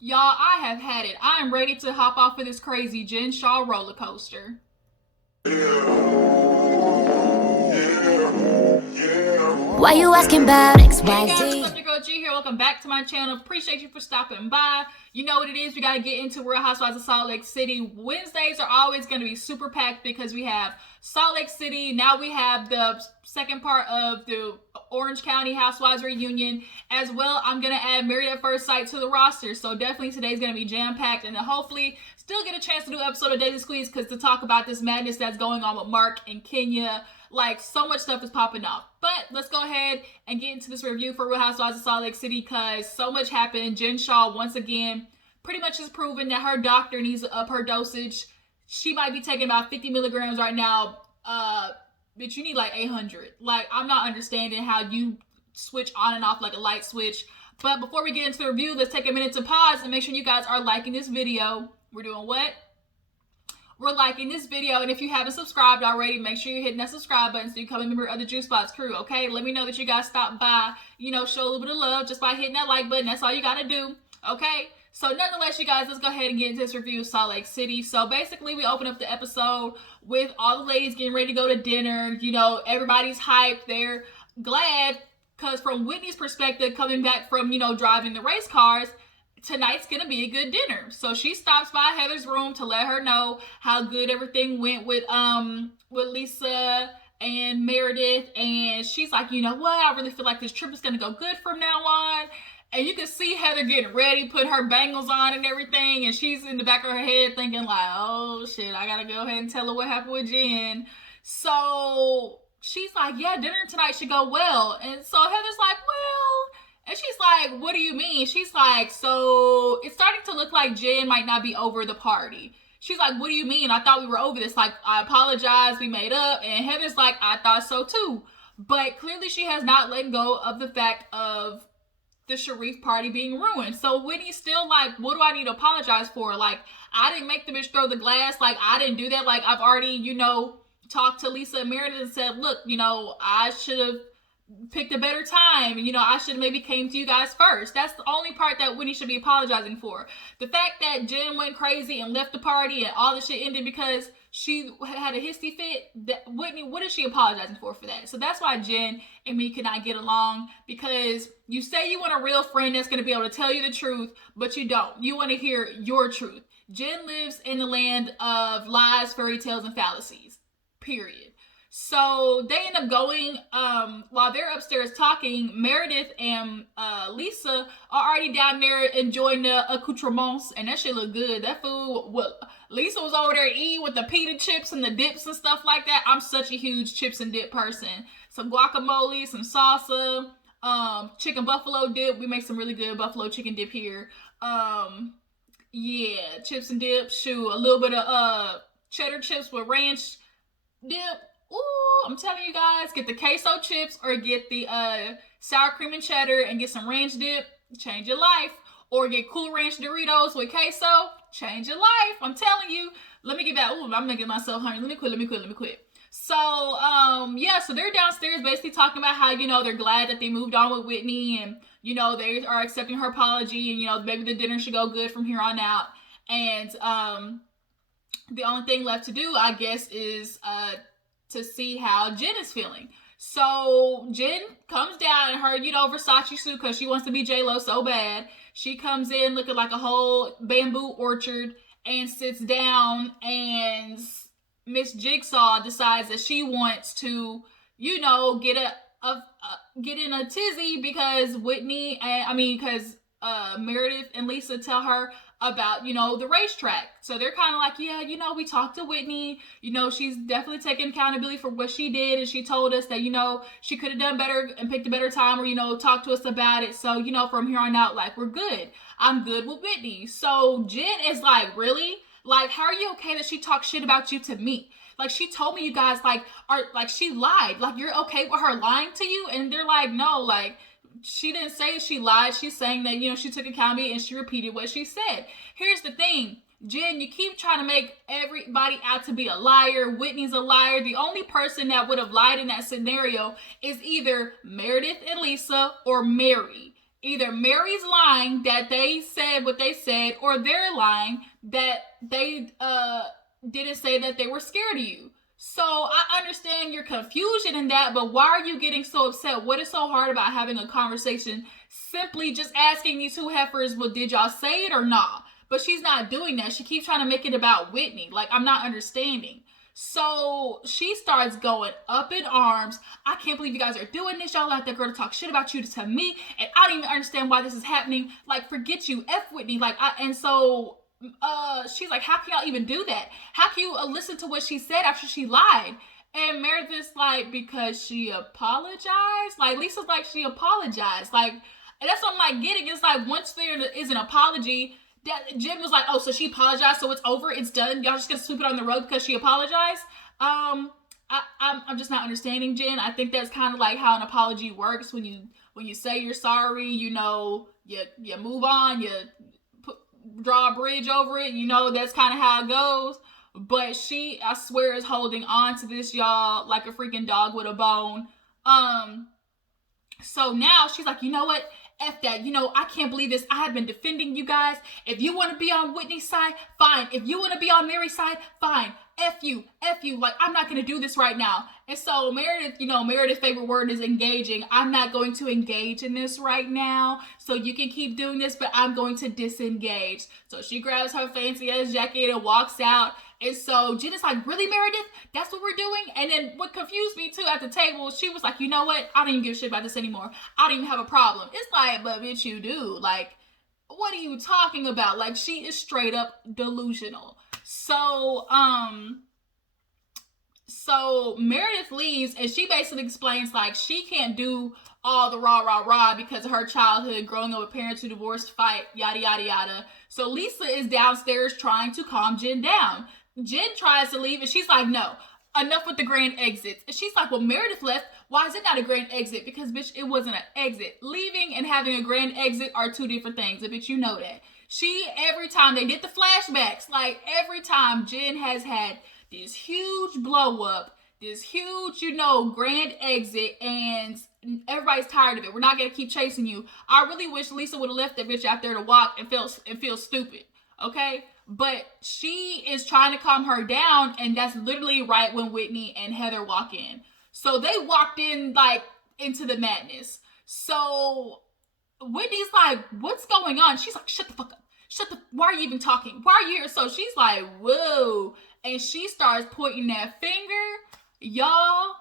Y'all, I have had it. I am ready to hop off of this crazy Jen Shaw roller coaster. Why you asking about Hey guys, what's XYZ? up? Your girl G here. Welcome back to my channel. Appreciate you for stopping by. You know what it is. We got to get into Real Housewives of Salt Lake City. Wednesdays are always going to be super packed because we have Salt Lake City. Now we have the second part of the Orange County Housewives reunion. As well, I'm going to add Married at First Sight to the roster. So definitely today's going to be jam-packed. And then hopefully still get a chance to do an episode of Daily Squeeze because to talk about this madness that's going on with Mark and Kenya. Like, so much stuff is popping off. But let's go ahead and get into this review for Real Housewives of Salt Lake City because so much happened. Jen Shaw, once again, pretty much has proven that her doctor needs to up her dosage. She might be taking about 50 milligrams right now, but you need like 800. Like, I'm not understanding how you switch on and off like a light switch. But before we get into the review, let's take a minute to pause and make sure you guys are liking this video. We're doing what? We're liking this video, and if you haven't subscribed already, make sure you're hitting that subscribe button so you become a member of the Juice Box crew, okay? Let me know that you guys stopped by, show a little bit of love just by hitting that like button. That's all you gotta do, okay? So nonetheless, you guys, let's go ahead and get into this review of Salt Lake City. So basically, we open up the episode with all the ladies getting ready to go to dinner. Everybody's hyped. They're glad because from Whitney's perspective, coming back from, driving the race cars, tonight's gonna be a good dinner. So she stops by Heather's room to let her know how good everything went with Lisa and Meredith, and she's like, you know what, I really feel like this trip is gonna go good from now on. And you can see Heather getting ready, put her bangles on and everything, and she's in the back of her head thinking like, oh shit, I gotta go ahead and tell her what happened with Jen. So she's like, yeah, dinner tonight should go well. And so Heather's like, well, and she's like, what do you mean? She's like, so it's starting to look like Jen might not be over the party. She's like, what do you mean? I thought we were over this. Like, I apologize. We made up. And Heather's like, I thought so too. But clearly she has not let go of the fact of the Sharif party being ruined. So Whitney's still like, what do I need to apologize for? Like, I didn't make the bitch throw the glass. Like, I didn't do that. Like, I've already, talked to Lisa and Meredith and said, look, I should have picked a better time. I should have maybe came to you guys first. That's the only part that Whitney should be apologizing for. The fact that Jen went crazy and left the party and all the shit ended because she had a hissy fit, Whitney, what is she apologizing for that? So that's why Jen and me could not get along, because you say you want a real friend that's going to be able to tell you the truth, but you don't. You want to hear your truth. Jen lives in the land of lies, fairy tales, and fallacies. Period. So they end up going, while they're upstairs talking, Meredith and Lisa are already down there enjoying the accoutrements, and that shit look good. That food, Lisa was over there eating with the pita chips and the dips and stuff like that. I'm such a huge chips and dip person. Some guacamole, some salsa, chicken buffalo dip. We make some really good buffalo chicken dip here. Yeah, chips and dip. Shoot, a little bit of cheddar chips with ranch dip. Ooh, I'm telling you guys, get the queso chips or get the sour cream and cheddar and get some ranch dip, change your life. Or get Cool Ranch Doritos with queso, change your life. I'm telling you. Let me get back. Ooh, I'm making myself hungry. Let me quit. So, yeah, so they're downstairs basically talking about how, they're glad that they moved on with Whitney and, they are accepting her apology and, maybe the dinner should go good from here on out. And the only thing left to do, I guess, is to see how Jen is feeling. So Jen comes down in her, Versace suit because she wants to be J-Lo so bad. She comes in looking like a whole bamboo orchard and sits down, and Miss Jigsaw decides that she wants to, get in a tizzy because Meredith and Lisa tell her about, the racetrack. So they're kind of like, yeah, we talked to Whitney, she's definitely taking accountability for what she did, and she told us that, she could have done better and picked a better time, or, talk to us about it. So, from here on out, like, we're good. I'm good with Whitney. So Jen is like, really? Like, how are you okay that she talked shit about you to me? Like, she told me you guys, she lied. Like, you're okay with her lying to you? And they're like, no, like, she didn't say she lied. She's saying that, she took accountability and she repeated what she said. Here's the thing. Jen, you keep trying to make everybody out to be a liar. Whitney's a liar. The only person that would have lied in that scenario is either Meredith and Lisa or Mary. either Mary's lying that they said what they said, or they're lying that they didn't say that they were scared of you. So I understand your confusion in that, but why are you getting so upset? What is so hard about having a conversation? Simply just asking these two heifers, well, did y'all say it or not? But she's not doing that. She keeps trying to make it about Whitney. Like, I'm not understanding. So she starts going up in arms. I can't believe you guys are doing this. Y'all let that girl talk shit about you to me, and I don't even understand why this is happening. Like, forget you, F Whitney. Like, she's like, how can y'all even do that? How can you listen to what she said after she lied? And Meredith's like, because she apologized. Like, Lisa's like, she apologized. Like, and that's what I'm like getting. It's like, once there is an apology, that Jen was like, oh, so she apologized, so it's over, it's done. Y'all just gonna sweep it on the rug because she apologized. I'm just not understanding, Jen. I think that's kind of like how an apology works. When you say you're sorry, you move on, you draw a bridge over it. That's kind of how it goes. But she, I swear, is holding on to this, y'all, like a freaking dog with a bone. So now she's like, you know what? F that. I can't believe this. I have been defending you guys. If you want to be on Whitney's side, fine. If you want to be on Mary's side, fine. F you. Like, I'm not going to do this right now. And so Meredith's favorite word is engaging. I'm not going to engage in this right now. So you can keep doing this, but I'm going to disengage. So she grabs her fancy ass jacket and walks out. And so Jen is like, really, Meredith? That's what we're doing? And then what confused me too at the table, she was like, you know what? I don't even give a shit about this anymore. I don't even have a problem. It's like, but bitch, you do. Like, what are you talking about? Like, she is straight up delusional. So Meredith leaves, and she basically explains, like, she can't do all the rah because of her childhood, growing up with parents who divorced, fight, yada yada yada. So Lisa is downstairs trying to calm Jen down. Jen tries to leave, and she's like, no, enough with the grand exits. And she's like, well, Meredith left. Why is it not a grand exit? Because, bitch, it wasn't an exit. Leaving and having a grand exit are two different things. And, bitch, you know that. Every time they did the flashbacks, like, every time Jen has had this huge blow up, this huge, grand exit, and everybody's tired of it. We're not going to keep chasing you. I really wish Lisa would have left that bitch out there to walk and feel stupid. Okay? But she is trying to calm her down, and that's literally right when Whitney and Heather walk in. So they walked in, like, into the madness. So Whitney's like, what's going on? She's like, shut the fuck up. Why are you even talking? Why are you here? So she's like, whoa. And she starts pointing that finger. Y'all,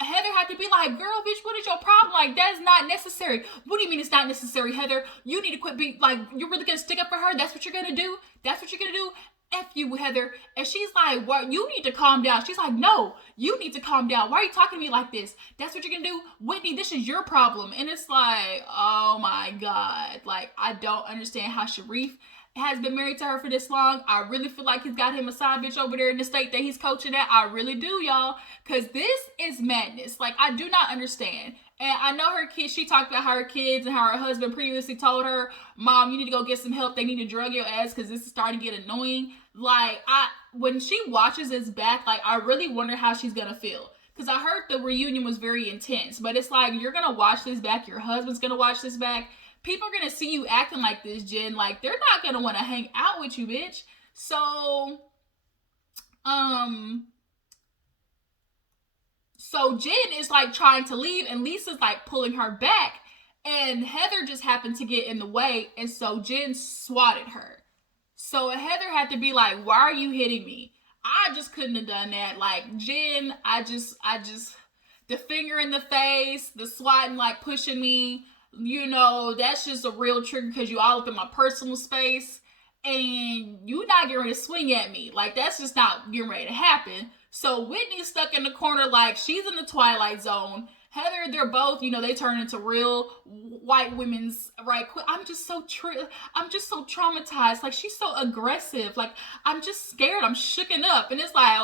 Heather had to be like, girl, bitch, what is your problem? Like, that's not necessary. What do you mean it's not necessary, Heather? You need to quit being, like, you're really going to stick up for her? That's what you're going to do? That's what you're going to do? F you, Heather. And she's like, what? You need to calm down. She's like, no, you need to calm down. Why are you talking to me like this? That's what you're going to do? Whitney, this is your problem. And it's like, oh my God. Like, I don't understand how Sharif has been married to her for this long. I really feel like he's got him a side bitch over there in the state that he's coaching at. I really do, y'all. Because this is madness. Like, I do not understand. And I know her kids, she talked about how her kids and how her husband previously told her, Mom, you need to go get some help. They need to drug your ass because this is starting to get annoying. Like, when she watches this back, like, I really wonder how she's going to feel. Because I heard the reunion was very intense. But it's like, you're going to watch this back. Your husband's going to watch this back. People are going to see you acting like this, Jen. Like, they're not going to want to hang out with you, bitch. So Jen is, like, trying to leave, and Lisa's, like, pulling her back. And Heather just happened to get in the way, and so Jen swatted her. So Heather had to be like, why are you hitting me? I just couldn't have done that. Like, Jen, I just, the finger in the face, the swatting, like, pushing me, that's just a real trigger because you all up in my personal space and you not getting ready to swing at me. Like, that's just not getting ready to happen. So Whitney's stuck in the corner like she's in the Twilight Zone. Heather, they're both, they turn into real white women's right quick. I'm just so traumatized. Like, she's so aggressive. Like, I'm just scared. I'm shooken up. And it's like,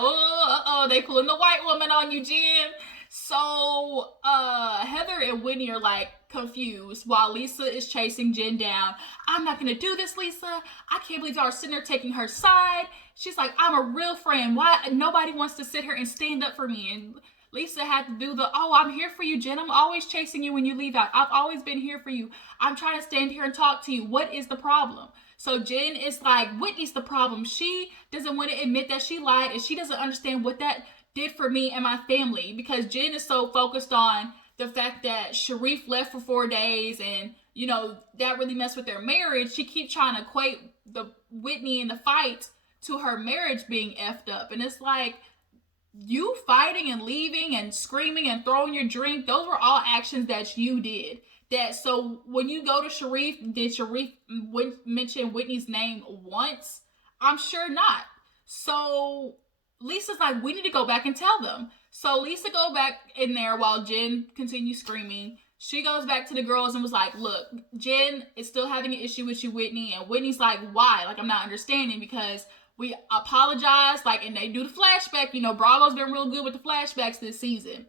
they pulling the white woman on you, Jen. So Heather and Whitney are, like, confused while Lisa is chasing Jen down. I'm not gonna do this, Lisa. I can't believe y'all are sitting there taking her side. She's like, I'm a real friend. Why nobody wants to sit here and stand up for me? And Lisa had to do the, oh, I'm here for you, Jen. I'm always chasing you when you leave out. I've always been here for you. I'm trying to stand here and talk to you. What is the problem? So Jen is like, Whitney's the problem. She doesn't want to admit that she lied, and she doesn't understand what that did for me and my family, because Jen is so focused on the fact that Sharif left for 4 days and, you know, that really messed with their marriage. She keeps trying to equate the Whitney and the fight to her marriage being effed up. And it's like, you fighting and leaving and screaming and throwing your drink, those were all actions that you did. That, so when you go to Sharif, did Sharif mention Whitney's name once? I'm sure not. So Lisa's like, we need to go back and tell them. So Lisa go back in there while Jen continues screaming. She goes back to the girls and was like, look, Jen is still having an issue with you, Whitney. And Whitney's like, why? Like, I'm not understanding, because we apologize, like, and they do the flashback. You know, Bravo's been real good with the flashbacks this season.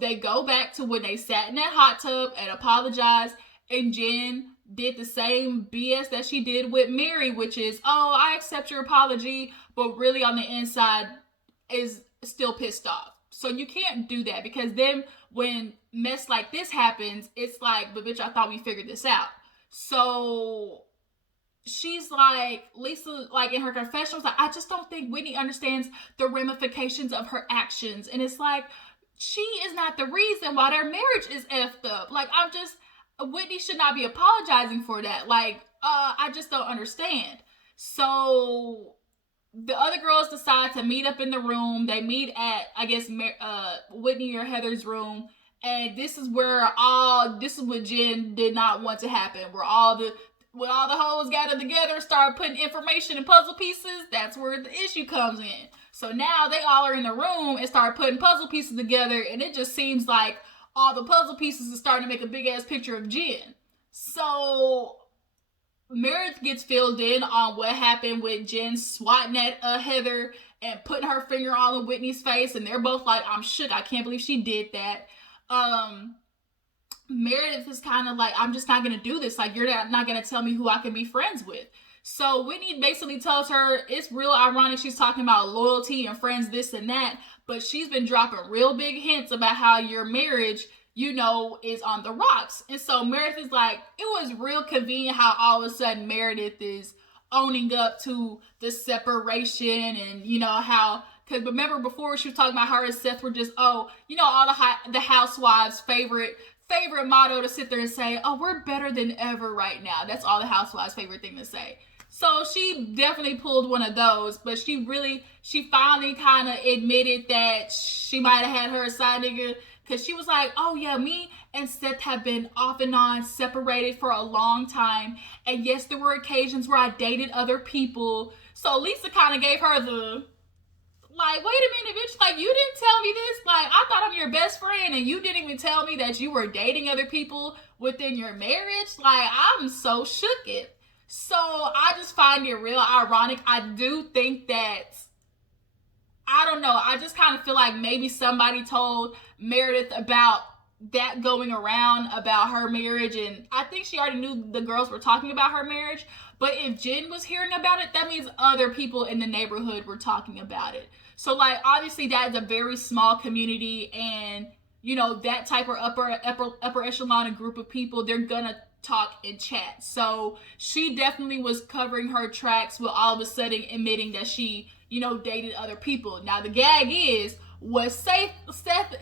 They go back to when they sat in that hot tub and apologized, and Jen did the same BS that she did with Mary, which is, oh, I accept your apology, but really on the inside is still pissed off. So you can't do that, because then when mess like this happens, it's like, but bitch, I thought we figured this out. So she's like, Lisa, like in her confession, was like, I just don't think Whitney understands the ramifications of her actions. And it's like, she is not the reason why their marriage is effed up. Like, Whitney should not be apologizing for that. Like, I just don't understand. So the other girls decide to meet up in the room. They meet at, I guess, Whitney or Heather's room. And this is what Jen did not want to happen. When all the hoes gathered together, started putting information in puzzle pieces, that's where the issue comes in. So now they all are in the room and start putting puzzle pieces together, and it just seems like all the puzzle pieces are starting to make a big ass picture of Jen. So Meredith gets filled in on what happened with Jen swatting at Heather and putting her finger all in Whitney's face, and they're both like, I'm shook, I can't believe she did that. Meredith is kind of like, I'm just not going to do this. Like, you're not going to tell me who I can be friends with. So Whitney basically tells her it's real ironic she's talking about loyalty and friends, this and that, but she's been dropping real big hints about how your marriage, you know, is on the rocks. And so Meredith is like, it was real convenient how all of a sudden Meredith is owning up to the separation, and, you know, how, because remember before she was talking about her and Seth were just, oh, you know, all the housewives' favorite motto to sit there and say, oh, we're better than ever right now. That's all the housewives' favorite thing to say. So she definitely pulled one of those, but she finally kind of admitted that she might have had her side nigga, because she was like, oh yeah, me and Seth have been off and on separated for a long time, and yes, there were occasions where I dated other people. So Lisa kind of gave her the, like, wait a minute, bitch, like, you didn't tell me this. Like, I thought I'm your best friend, and you didn't even tell me that you were dating other people within your marriage. Like, I'm so shook it. So I just find it real ironic. I do think that, I don't know, I just kind of feel like maybe somebody told Meredith about that going around about her marriage, and I think she already knew the girls were talking about her marriage, but if Jen was hearing about it, that means other people in the neighborhood were talking about it. So, like, obviously that is a very small community, and, you know, that type of upper echelon of group of people, they're gonna talk and chat. So she definitely was covering her tracks with all of a sudden admitting that she, you know, dated other people. Now the gag is, was Seth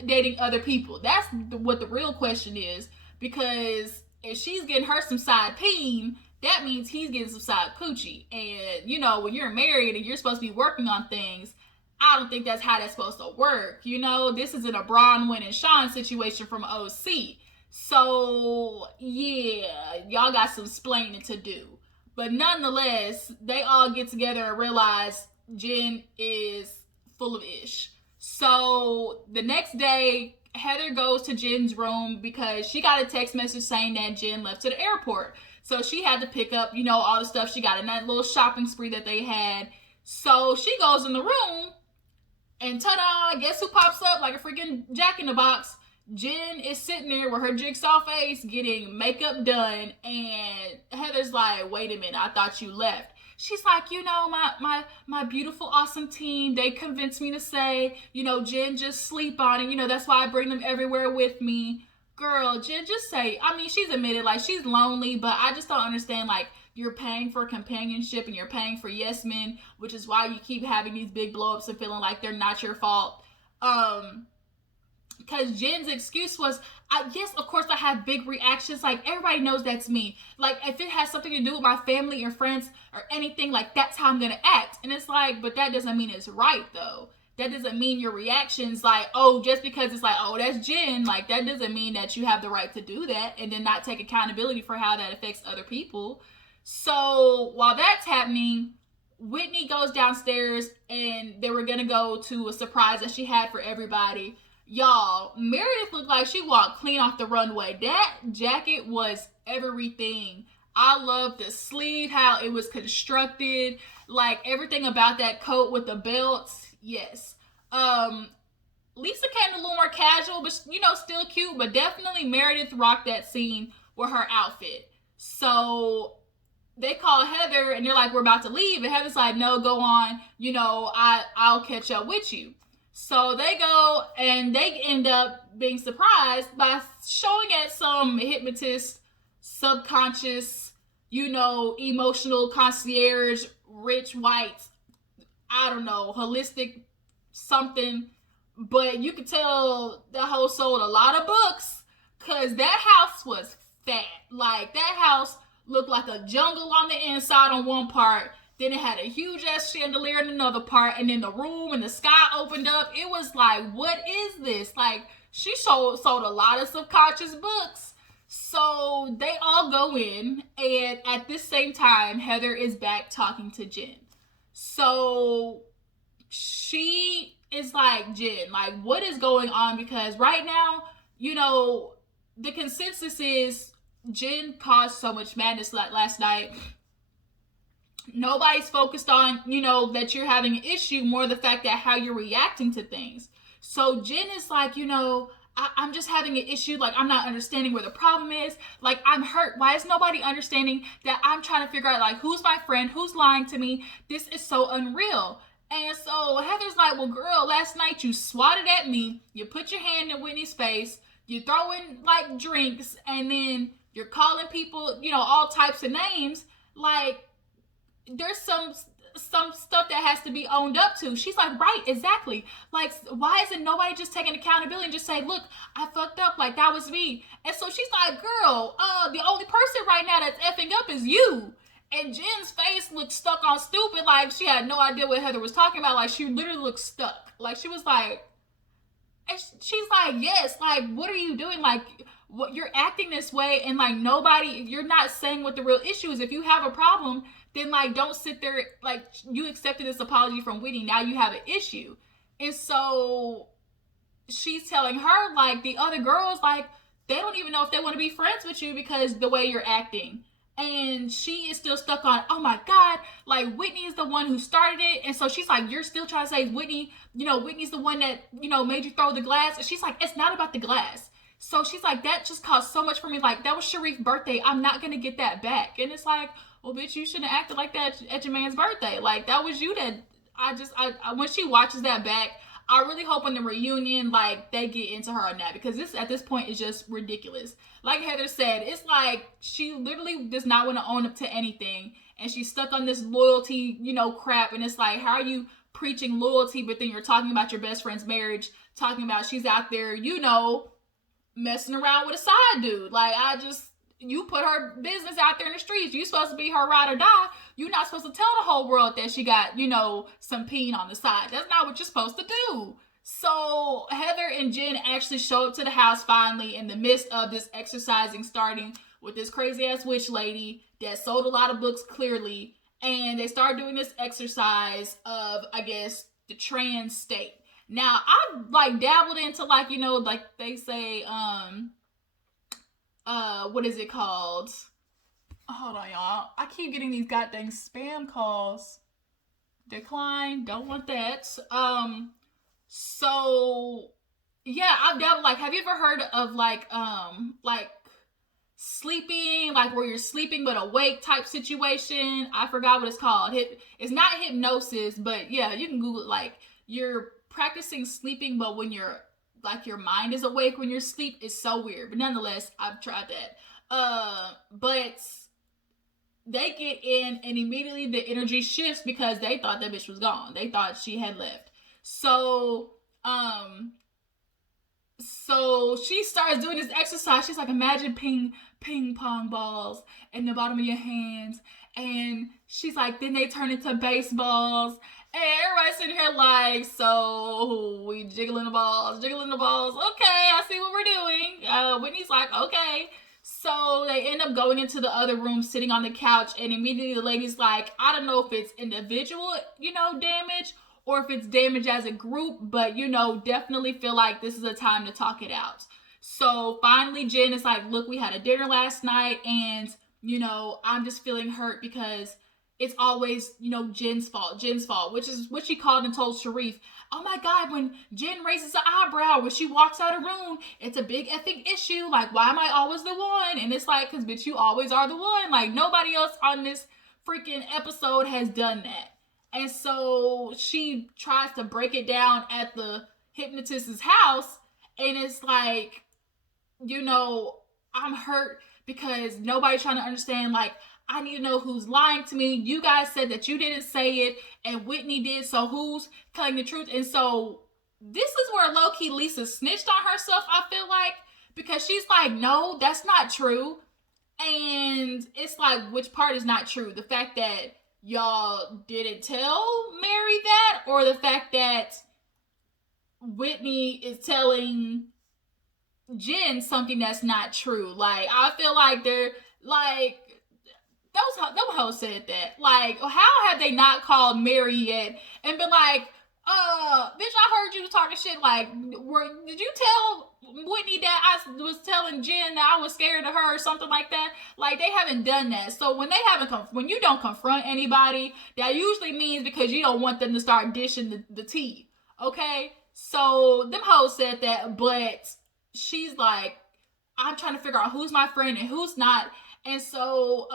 dating other people? That's what the real question is, because if she's getting her some side peen, that means he's getting some side coochie. And, you know, when you're married and you're supposed to be working on things, I don't think that's how that's supposed to work. You know, this isn't a Braun winning Sean situation from OC. So, yeah, y'all got some splaining to do. But nonetheless, they all get together and realize Jen is full of ish. So, the next day, Heather goes to Jen's room because she got a text message saying that Jen left to the airport. So, she had to pick up, you know, all the stuff she got in that little shopping spree that they had. So, she goes in the room, and ta-da, guess who pops up like a freaking Jack in the Box? Jen is sitting there with her jigsaw face getting makeup done, and Heather's like, wait a minute, I thought you left. She's like, you know, my beautiful, awesome team, they convinced me to say, you know, Jen, just sleep on it. You know, that's why I bring them everywhere with me. Girl, Jen, just say, I mean, she's admitted, like, she's lonely, but I just don't understand, like, you're paying for companionship and you're paying for yes men, which is why you keep having these big blow-ups and feeling like they're not your fault. Because Jen's excuse was, yes, of course I have big reactions. Like, everybody knows that's me. Like, if it has something to do with my family or friends or anything, like, that's how I'm going to act. And it's like, but that doesn't mean it's right, though. That doesn't mean your reactions, like, oh, just because it's like, oh, that's Jen, like, that doesn't mean that you have the right to do that and then not take accountability for how that affects other people. So, while that's happening, Whitney goes downstairs and they were going to go to a surprise that she had for everybody. Y'all, Meredith looked like she walked clean off the runway. That jacket was everything. I love the sleeve, how it was constructed, like everything about that coat with the belts. Yes. Lisa came a little more casual, but you know, still cute. But definitely Meredith rocked that scene with her outfit. So they call Heather and they're like, we're about to leave. And Heather's like, no, go on. You know, I'll catch up with you. So they go and they end up being surprised by showing at some hypnotist, subconscious, you know, emotional concierge, rich white, I don't know, holistic something. But you could tell that hoe sold a lot of books because that house was fat. Like, that house looked like a jungle on the inside on one part. Then it had a huge ass chandelier in another part, and then the room and the sky opened up. It was like, what is this? Like, she sold a lot of subconscious books. So they all go in, and at this same time, Heather is back talking to Jen. So she is like, Jen, like, what is going on? Because right now, you know, the consensus is Jen caused so much madness last night. Nobody's focused on, you know, that you're having an issue, more the fact that how you're reacting to things. So Jen is like, you know, I'm just having an issue. Like, I'm not understanding where the problem is. Like, I'm hurt. Why is nobody understanding that I'm trying to figure out, like, who's my friend? Who's lying to me? This is so unreal. And so Heather's like, well, girl, last night you swatted at me. You put your hand in Whitney's face. You throwing, like, drinks. And then you're calling people, you know, all types of names. Like, there's some stuff that has to be owned up to. She's like, right, exactly. Like, why isn't nobody just taking accountability and just say, look, I fucked up, like, that was me. And so she's like, girl, the only person right now that's effing up is you. And Jen's face looked stuck on stupid, like she had no idea what Heather was talking about. Like, she literally looked stuck. Like, she was like, and she's like, yes, like, what are you doing? Like, what, you're acting this way, and like, nobody, you're not saying what the real issue is. If you have a problem, then like, don't sit there, like, you accepted this apology from Whitney, now you have an issue. And so she's telling her, like, the other girls, like, they don't even know if they want to be friends with you because the way you're acting. And she is still stuck on, oh my God, like, Whitney is the one who started it. And so she's like, you're still trying to say Whitney, you know, Whitney's the one that, you know, made you throw the glass. And she's like, it's not about the glass. So she's like, that just caused so much for me. Like, that was Sharif's birthday. I'm not going to get that back. And it's like, well, bitch, you shouldn't have acted like that at your man's birthday. Like, that was you that, I when she watches that back, I really hope in the reunion, like, they get into her on that, because this, at this point, is just ridiculous. Like Heather said, it's like she literally does not want to own up to anything, and she's stuck on this loyalty, you know, crap. And it's like, how are you preaching loyalty, but then you're talking about your best friend's marriage, talking about she's out there, you know, messing around with a side dude. Like, you put her business out there in the streets. You supposed to be her ride or die. You're not supposed to tell the whole world that she got, you know, some peen on the side. That's not what you're supposed to do. So Heather and Jen actually show up to the house finally in the midst of this exercising, starting with this crazy ass witch lady that sold a lot of books clearly. And they start doing this exercise of, I guess, the trans state. Now, I like dabbled into, like, you know, like they say, what is it called? Hold on, y'all. I keep getting these goddamn spam calls. Decline. Don't want that. So yeah, I've dabbled, like, have you ever heard of like sleeping, like where you're sleeping but awake type situation. I forgot what it's called. It's not hypnosis, but yeah, you can Google it. Like you're practicing sleeping, but when you're like your mind is awake when you're asleep. It's so weird. But nonetheless, I've tried that. But they get in and immediately the energy shifts because they thought that bitch was gone. They thought she had left. So she starts doing this exercise. She's like, imagine ping pong balls in the bottom of your hands. And she's like, then they turn into baseballs. And everybody's sitting here like, so we jiggling the balls. Okay, I see what we're doing. Whitney's like, okay. So they end up going into the other room, sitting on the couch, and immediately the lady's like, I don't know if it's individual, damage, or if it's damage as a group, but, definitely feel like this is a time to talk it out. So finally, Jen is like, look, we had a dinner last night, and, I'm just feeling hurt because it's always, Jen's fault, which is what she called and told Sharif. Oh my God, when Jen raises an eyebrow when she walks out of room, it's a big effing issue. Like, why am I always the one? And it's like, because bitch, you always are the one. Like, nobody else on this freaking episode has done that. And so she tries to break it down at the hypnotist's house. And it's like, I'm hurt because nobody's trying to understand, like, I need to know who's lying to me. You guys said that you didn't say it and Whitney did, so who's telling the truth? And so this is where low-key Lisa snitched on herself, I feel like, because she's like, no, that's not true. And it's like, which part is not true? The fact that y'all didn't tell Mary that, or the fact that Whitney is telling Jen something that's not true? Like, I feel like they're like, those hoes said that. Like, how have they not called Mary yet and been like, bitch, I heard you talking shit. Like, did you tell Whitney that I was telling Jen that I was scared of her or something like that? Like, they haven't done that. So when you don't confront anybody, that usually means because you don't want them to start dishing the tea. Okay? So them hoes said that, but she's like, I'm trying to figure out who's my friend and who's not. And so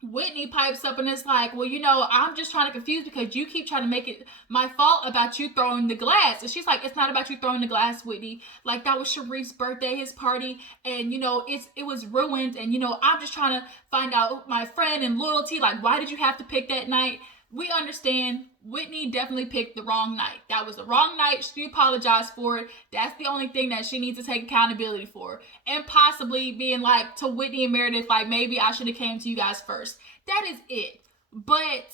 Whitney pipes up and it's like, well, I'm just trying to confuse because you keep trying to make it my fault about you throwing the glass. And she's like, it's not about you throwing the glass, Whitney. Like, that was Sharif's birthday, his party, and it was ruined. And I'm just trying to find out my friend and loyalty. Like, why did you have to pick that night? We understand Whitney definitely picked the wrong night. That was the wrong night. She apologized for it. That's the only thing that she needs to take accountability for. And possibly being like to Whitney and Meredith, like, maybe I should have came to you guys first. That is it. But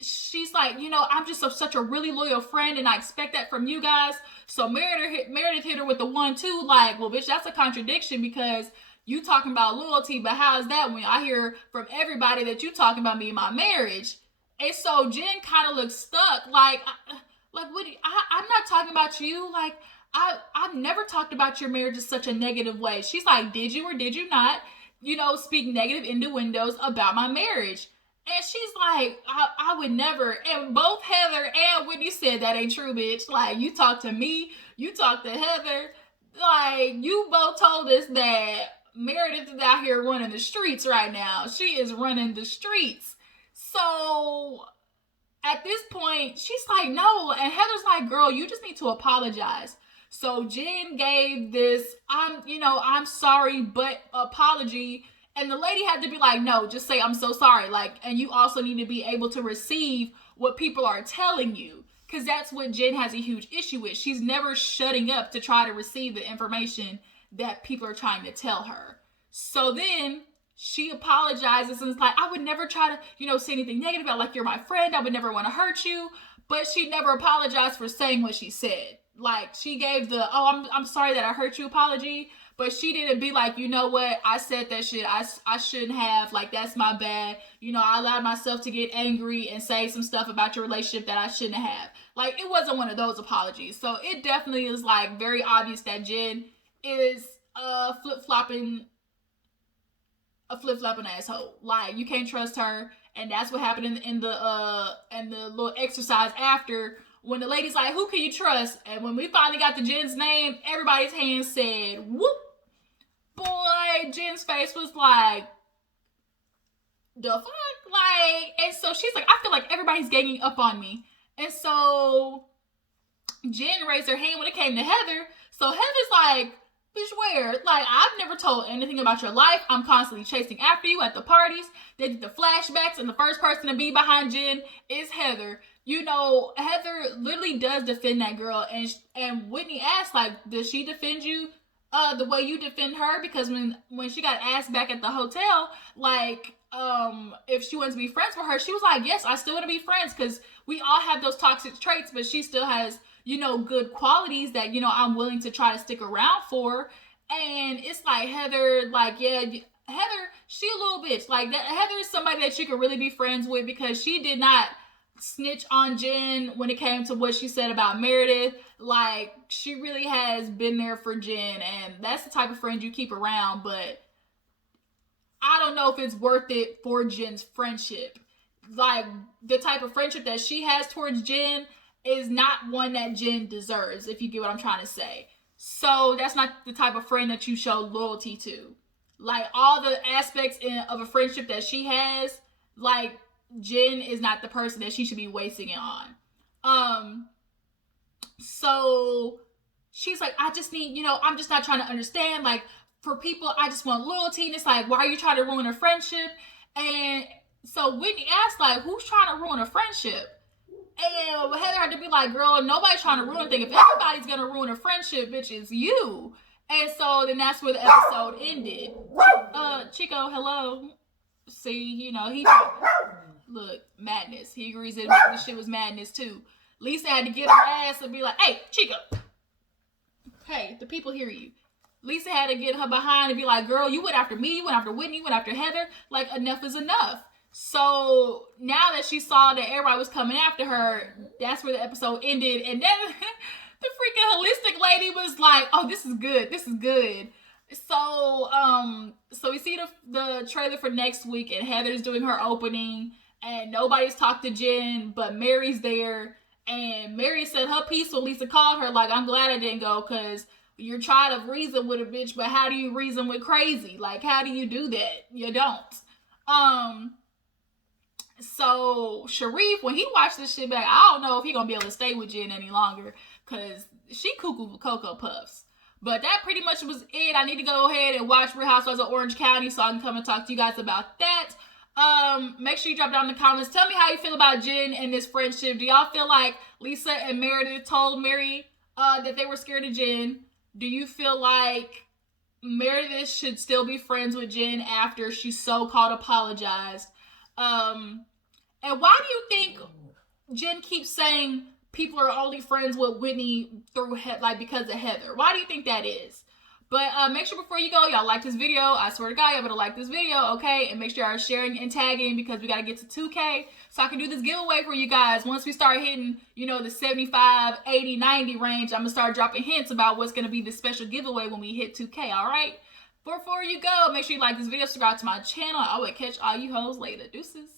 she's like, I'm just such a really loyal friend and I expect that from you guys. So Meredith hit her with the 1-2, like, well, bitch, that's a contradiction because you talking about loyalty, but how is that when I hear from everybody that you talking about me and my marriage? And so Jen kind of looks stuck, like what? I'm not talking about you. Like, I've never talked about your marriage in such a negative way. She's like, did you or did you not, speak negative innuendos about my marriage? And she's like, I would never. And both Heather and Whitney said that ain't true, bitch. Like, you talk to me, you talk to Heather. Like, you both told us that Meredith is out here running the streets right now. She is running the streets. So at this point, she's like, no. And Heather's like, girl, you just need to apologize. So Jen gave this, I'm sorry, but apology. And the lady had to be like, no, just say, I'm so sorry. Like, and you also need to be able to receive what people are telling you. Because that's what Jen has a huge issue with. She's never shutting up to try to receive the information that people are trying to tell her. So then she apologizes and is like, I would never try to, say anything negative about, like, you're my friend. I would never want to hurt you. But she never apologized for saying what she said. Like, she gave the, I'm sorry that I hurt you apology. But she didn't be like, you know what? I said that shit. I shouldn't have. Like, that's my bad. I allowed myself to get angry and say some stuff about your relationship that I shouldn't have. Like, it wasn't one of those apologies. So it definitely is, like, very obvious that Jen is flip-flopping asshole. Like, you can't trust her. And that's what happened in the little exercise after, when the lady's like, who can you trust? And when we finally got to Jen's name, everybody's hands said, whoop. boy, Jen's face was like, the fuck? Like, and so she's like, I feel like everybody's ganging up on me. And so Jen raised her hand when it came to Heather. So Heather's like, bitch, where? Like, I've never told anything about your life. I'm constantly chasing after you at the parties. They did the flashbacks, and the first person to be behind Jen is Heather. You know, Heather literally does defend that girl. And Whitney asked, like, does she defend you the way you defend her? Because when she got asked back at the hotel, like, if she wants to be friends with her, she was like, yes, I still want to be friends, because we all have those toxic traits, but she still has, you know, good qualities that, you know, I'm willing to try to stick around for. And it's like, Heather, like, yeah, Heather, she a little bitch. Like, that Heather is somebody that you could really be friends with, because she did not snitch on Jen when it came to what she said about Meredith. Like, she really has been there for Jen, and that's the type of friend you keep around. But I don't know if it's worth it for Jen's friendship. Like, the type of friendship that she has towards Jen is not one that Jen deserves, if you get what I'm trying to say. So that's not the type of friend that you show loyalty to. Like, all the aspects of a friendship that she has, like, Jen is not the person that she should be wasting it on. So she's like, I just need, you know, I'm just not trying to understand, like, for people, I just want loyalty. And it's like, why are you trying to ruin a friendship? And so Whitney asked, like, who's trying to ruin a friendship? And Heather had to be like, girl, nobody's trying to ruin a thing. If everybody's going to ruin a friendship, bitch, it's you. And so then that's where the episode ended. Chico, hello. See, you know, look, madness. He agrees that this shit was madness too. Lisa had to get her ass and be like, hey, Chico. Hey, the people hear you. Lisa had to get her behind and be like, girl, you went after me, you went after Whitney, you went after Heather. Like, enough is enough. So now that she saw that everybody was coming after her, that's where the episode ended. And then the freaking holistic lady was like, oh, this is good. This is good. So we see the trailer for next week, and Heather's doing her opening, and nobody's talked to Jen, but Mary's there. And Mary said her piece when Lisa called her, like, I'm glad I didn't go, because you're trying to reason with a bitch, but how do you reason with crazy? Like, how do you do that? You don't. So Sharif, when he watched this shit back, I don't know if he gonna be able to stay with Jen any longer, because she cuckoo for Cocoa Puffs. But that pretty much was it. I need to go ahead and watch Real Housewives of Orange County so I can come and talk to you guys about that. Make sure you drop down in the comments. Tell me how you feel about Jen and this friendship. Do y'all feel like Lisa and Meredith told Mary that they were scared of Jen? Do you feel like Meredith should still be friends with Jen after she so-called apologized? And why do you think Jen keeps saying people are only friends with Whitney through because of Heather? Why do you think that is? But make sure before you go, y'all like this video. I swear to God, y'all better like this video, okay? And make sure y'all are sharing and tagging, because we got to get to 2K so I can do this giveaway for you guys. Once we start hitting, you know, the 75, 80, 90 range, I'm going to start dropping hints about what's going to be the special giveaway when we hit 2K, all right? Before you go, make sure you like this video, subscribe to my channel. I will catch all you hoes later. Deuces.